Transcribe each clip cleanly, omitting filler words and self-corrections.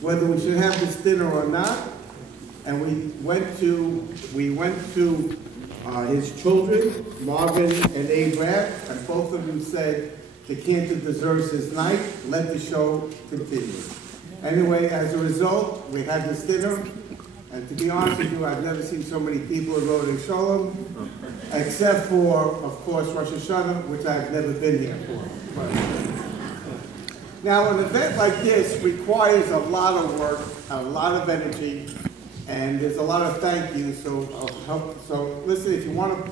whether we should have this dinner or not. And we went to his children, Marvin and Abraham, and both of them said the cantor deserves his night. Let the show continue. Anyway, as a result, we had this dinner, and to be honest with you, I've never seen so many people in Rodeo Shalom, except for, of course, Rosh Hashanah, which I've never been here for. Now, an event like this requires a lot of work, a lot of energy, and there's a lot of thank yous. So listen, if you want to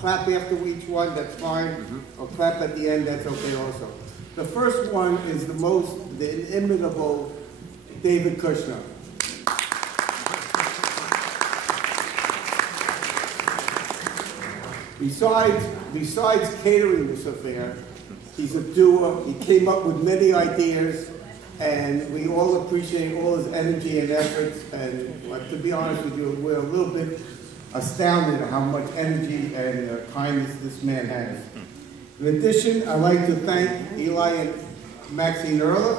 clap after each one, that's fine, or clap at the end, that's okay also. The first one is the inimitable David Kushner. Besides catering this affair, he's a doer. He came up with many ideas, and we all appreciate all his energy and efforts. And to be honest with you, we're a little bit astounded at how much energy and kindness this man has. In addition, I'd like to thank Eli and Maxine Erler,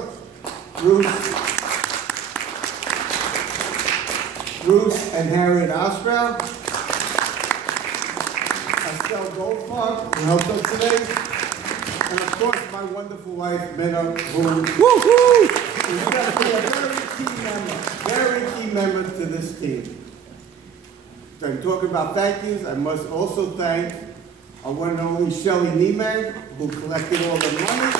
Bruce and Harriet Ostrow, Estelle Goldfarb, who helped us today, and of course my wonderful wife, Minna, who is definitely a very key member to this team. So I'm talking about thank yous. I must also thank our one and only Shelley Nieman, who collected all the money.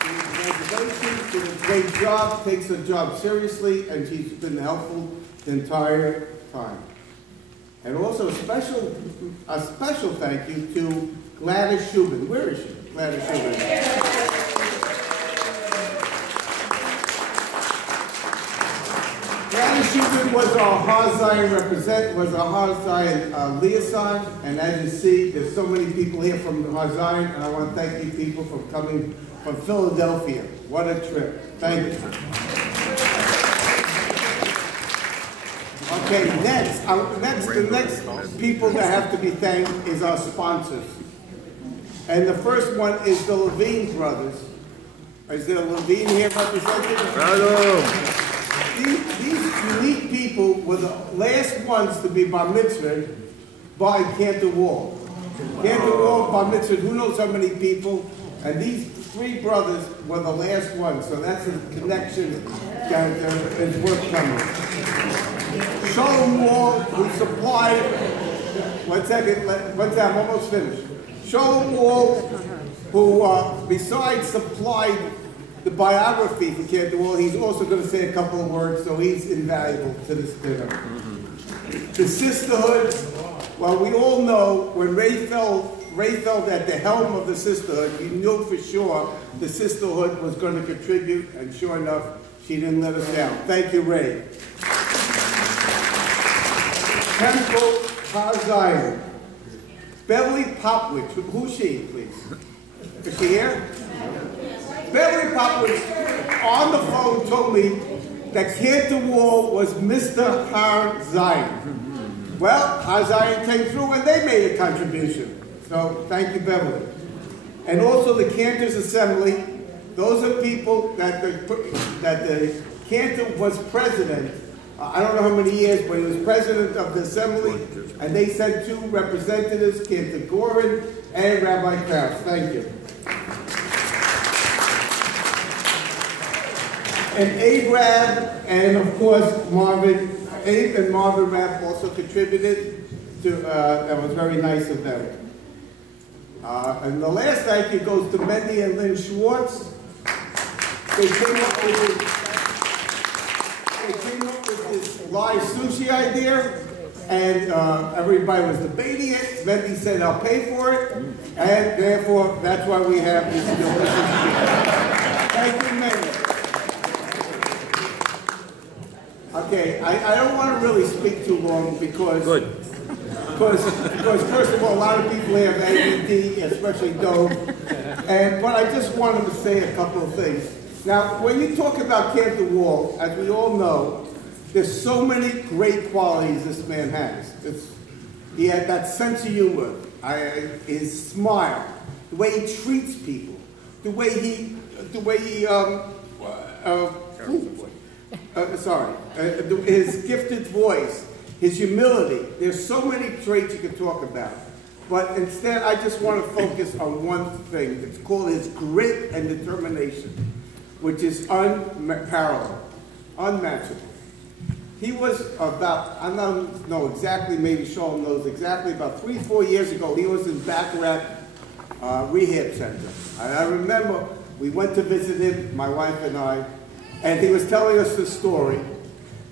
Congratulations, did a great job, takes her job seriously, and she's been helpful the entire time. And also a special thank you to Gladys Shubin. Where is she? Gladys Shubin. Gladys Shubin was our Har Zion was our Har Zion liaison, and as you see, there's so many people here from the Har Zion, and I want to thank you people for coming from Philadelphia. What a trip. Thank you. Okay, the next people that have to be thanked is our sponsors. And the first one is the Levine brothers. Is there a Levine here represented? Bravo. These unique people were the last ones to be bar mitzvahed by Cantor Wall. Cantor Wall, bar mitzvahed, who knows how many people? And these three brothers were the last ones, so that's a connection that is worth coming. Shalom Wall, who supplied, one second, I'm almost finished. Shalom Wall, who besides supplied the biography for Cantor Wall, he's also going to say a couple of words, so he's invaluable to this dinner. The sisterhood, well, we all know when Ray felt at the helm of the sisterhood, we knew for sure the sisterhood was going to contribute, and sure enough, she didn't let us down. Thank you, Ray. Temple Har Zion. Beverly Popwich. Who's she, please? Is she here? Beverly Popwich on the phone told me that Cantor Wall was Mr. Har Zion. Well, Har Zion came through and they made a contribution. So thank you, Beverly. And also the Cantors Assembly. Those are people that the Cantor was president. I don't know how many years, but he was president of the assembly, and they sent two representatives, Cantor Gorin and Rabbi Krauss. Thank you. And Abraham and of course Abe and Marvin Rapp also contributed to. That was very nice of them. And the last thank you goes to Mendy and Lynn Schwartz. They came up with this live sushi idea, and everybody was debating it. Mendy said, "I'll pay for it," and therefore that's why we have this delicious meal. Thank you, Mendy. Okay, I don't want to really speak too long because first of all, a lot of people have ADD, especially Dove, but I just wanted to say a couple of things. Now, when you talk about Cantor Wall, as we all know, there's so many great qualities this man has. He had that sense of humor, his smile, the way he treats people, the way he his gifted voice, his humility. There's so many traits you could talk about. But instead, I just want to focus on one thing. It's called his grit and determination, which is unparalleled, unmatchable. He was about, I don't know exactly, maybe Sean knows exactly, about 3-4 years ago, he was in Baccarat Rehab Center. I remember we went to visit him, my wife and I, and he was telling us the story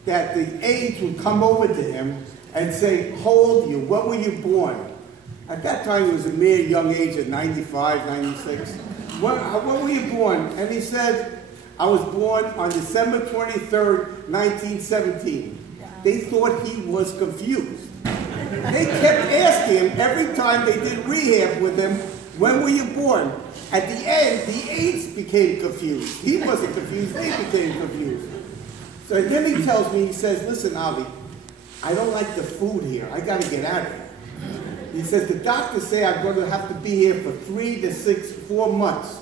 that the aides would come over to him and say, how old are you? When were you born? At that time, he was a mere young age of 95, 96. When were you born? And he said, I was born on December 23rd, 1917. They thought he was confused. They kept asking him every time they did rehab with him, when were you born? At the end, the aides became confused. He wasn't confused, they became confused. So then he tells me, he says, listen, Avi, I don't like the food here. I got to get out of here. He says, the doctors say I'm going to have to be here for 4 months.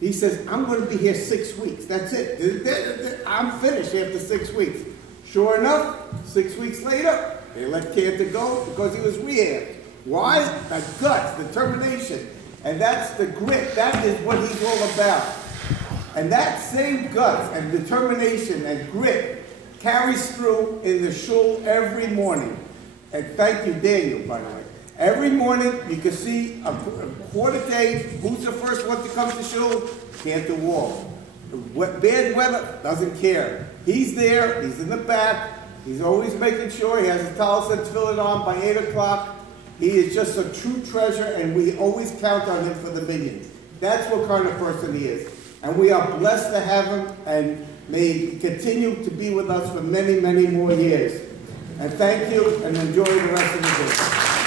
He says, I'm going to be here 6 weeks. That's it. I'm finished after 6 weeks. Sure enough, 6 weeks later, they let Cantor go because he was rehabbed. Why? The guts, determination. And that's the grit. That is what he's all about. And that same guts and determination and grit carries through in the shul every morning. And thank you, Daniel, by the way. Every morning, you can see a quarter day, who's the first one to come to shul? Cantor walk. Bad weather, doesn't care. He's there, he's in the back, he's always making sure he has his towel and fill it on by 8 o'clock. He is just a true treasure, and we always count on him for the millions. That's what kind of person he is. And we are blessed to have him, and may he continue to be with us for many, many more years. And thank you, and enjoy the rest of the day.